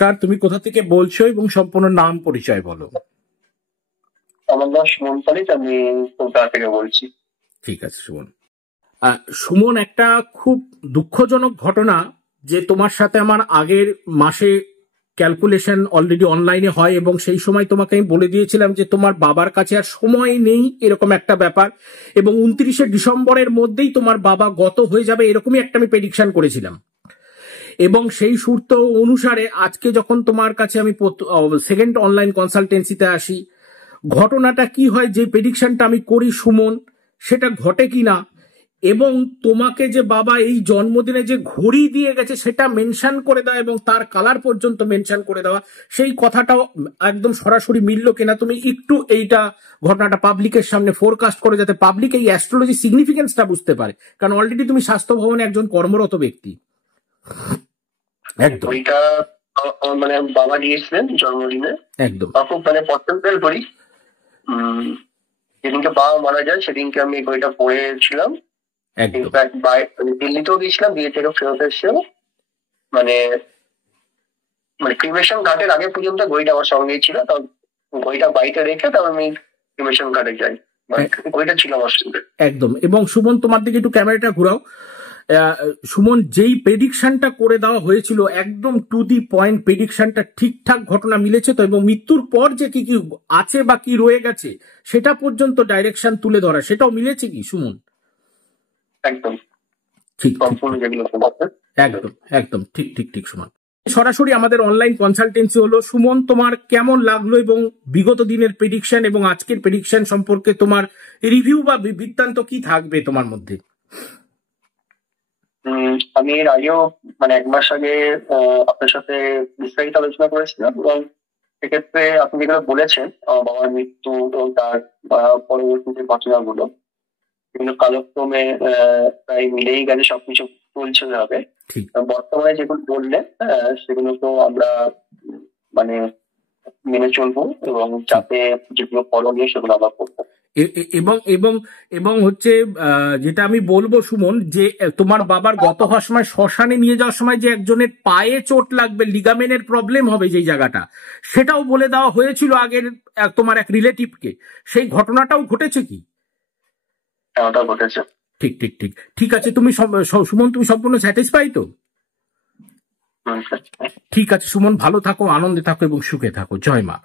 কার তুমি কোথা থেকে বলছো এবং সম্পূর্ণ নাম পরিচয় বলো। আমার নাম সুমন পালিত, আমি কলকাতা থেকে বলছি। ঠিক আছে সুমন। সুমন, একটা খুব দুঃখজনক ঘটনা যে তোমার সাথে আমার আগের মাসে ক্যালকুলেশন অলরেডি অনলাইনে হয় এবং সেই সময় তোমাকে আমি বলে দিয়েছিলাম যে তোমার বাবার কাছে আর সময় নেই, এরকম একটা ব্যাপার, এবং 29শে ডিসেম্বরের মধ্যেই তোমার বাবা গত হয়ে যাবে, এরকমই একটা আমি প্রেডিকশন করেছিলাম। এবং সেই সূত্র অনুসারে আজকে যখন তোমার কাছে আমি সেকেন্ড অনলাইন কনসালটেন্সিতে আসি, ঘটনাটা কি হয়, যে প্রেডিকশনটা আমি করি সুমন সেটা ঘটে কিনা, এবং তোমাকে যে বাবা এই জন্মদিনে যে ঘড়ি দিয়ে গেছে সেটা মেনশন করে দেওয়া এবং তার কালার পর্যন্ত মেনশন করে দেওয়া, সেই কথাটাও একদম সরাসরি মিলল কিনা, তুমি একটু এইটা ঘটনাটা পাবলিকের সামনে ফোরকাস্ট করে যাতে পাবলিক এই অ্যাস্ট্রোলজি সিগনিফিকেন্সটা বুঝতে পারে, কারণ অলরেডি তুমি স্বাস্থ্য ভবনে একজন কর্মরত ব্যক্তি। একদম ওইটা মানে বাবা দিয়েছিলেন জন্মদিনে, একদম খুব মানে পছন্দের করি। যেদিনকে বাবা মারা যায় সেদিনকে আমি বইটা পড়েছিলাম। দিল্লিতেও গিয়েছিলাম, বিয়ে থেকে ফেরত এসেও মানে ক্রিমেশন ঘাটের আগে পর্যন্ত বইটা আমার সঙ্গেই ছিল। তখন বইটা বাড়িতে রেখে তারপর আমি ক্রিমেশন ঘাটে যাই, বইটা ছিল আমার সঙ্গে। একদম। এবং সুমন, তোমার দিকে একটু ক্যামেরাটা ঘুরাও। সুমন, যেই প্রেডিকশনটা করে দেওয়া হয়েছিল একদম টু দি পয়েন্ট, প্রেডিকশনটা ঠিকঠাক ঘটনা মিলেছে তো? এবং মৃত্যুর পর যে কি কি আছে বা কি রয়ে গেছে সেটা পর্যন্ত ডাইরেকশন তুলে ধরা, সেটাও মিলেছে কি সুমন? একদম ঠিক, একদম একদম ঠিক ঠিক ঠিক সুমন। সরাসরি আমাদের অনলাইন কনসালটেন্সি হলো। সুমন, তোমার কেমন লাগলো এবং বিগত দিনের প্রেডিকশন এবং আজকের প্রেডিকশন সম্পর্কে তোমার রিভিউ বা বৃত্তান্ত কি থাকবে তোমার মধ্যে? আমি এর আগেও মানে 1 মাস আগে আপনার সাথে বিস্তারিত আলোচনা করেছিলাম, এবং সেক্ষেত্রে আপনি যেগুলো বলেছেন বাবার মৃত্যু এবং তার পরবর্তীতে ঘটনাগুলো, এগুলো কালক্রমে প্রায় মিলেই গেলে সবকিছু চলছে হবে। বর্তমানে যেগুলো বললেন সেগুলো তো আমরা মানে মেনে চলবো, এবং যাতে যেগুলো করণীয় সেগুলো আমরা করবো। এবং এবং এবং হচ্ছে যেটা আমি বলবো সুমন, যে তোমার বাবার গত হওয়ার সময় শ্মশানে নিয়ে যাওয়ার সময় যে একজনের পায়ে চোট লাগবে, লিগামেন্টের প্রবলেম হবে যেই জায়গাটা, সেটাও বলে দেওয়া হয়েছিল আগের তোমার এক রিলেটিভকে। সেই ঘটনাটাও ঘটেছে কি? ওটা ঘটেছে। ঠিক ঠিক ঠিক ঠিক আছে। তুমি সুমন, তুমি সম্পূর্ণ স্যাটিসফাই তো? ঠিক আছে সুমন, ভালো থাকো, আনন্দে থাকো এবং সুখে থাকো। জয় মা।